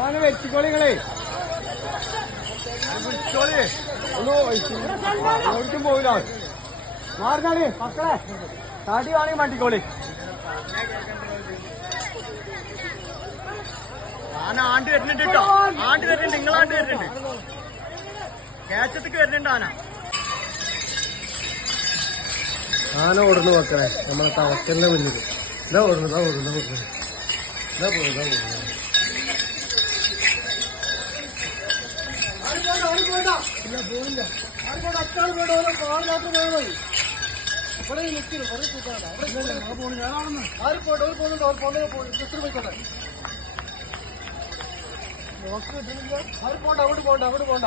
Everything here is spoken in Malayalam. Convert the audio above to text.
ഓനെ വെച്ചിക്കോളിങ്ങളെ വിളിച്ചോളി ഒന്ന് പോവില്ല മാറിനാളി മക്കളെ. തടി വേണമെങ്കിൽ മാറ്റിക്കോളി. ആന ആണ്ട് വരുന്നുണ്ട് കേട്ടോ. ആണ്ട് വരുന്നുണ്ട്. നിങ്ങളാണ്ട് വരുന്നുണ്ട്. കേച്ചത്തേക്ക് വരുന്നുണ്ട് ആന ആന ഓടുന്നു മക്കളെ. നമ്മളെ തവക്കലിന്റെ മുന്നിൽ ഇതാ ഓടുന്നു ഇതാ ഓടുന്നു ഇതാ ഓടുന്നു ഇതാ പോകുന്നു ഇതാ പോകുന്നു അങ്ങോട്ട് പോണ്ട അങ്ങോട്ട് പോണ്ട അങ്ങോട്ട് പോണ്ട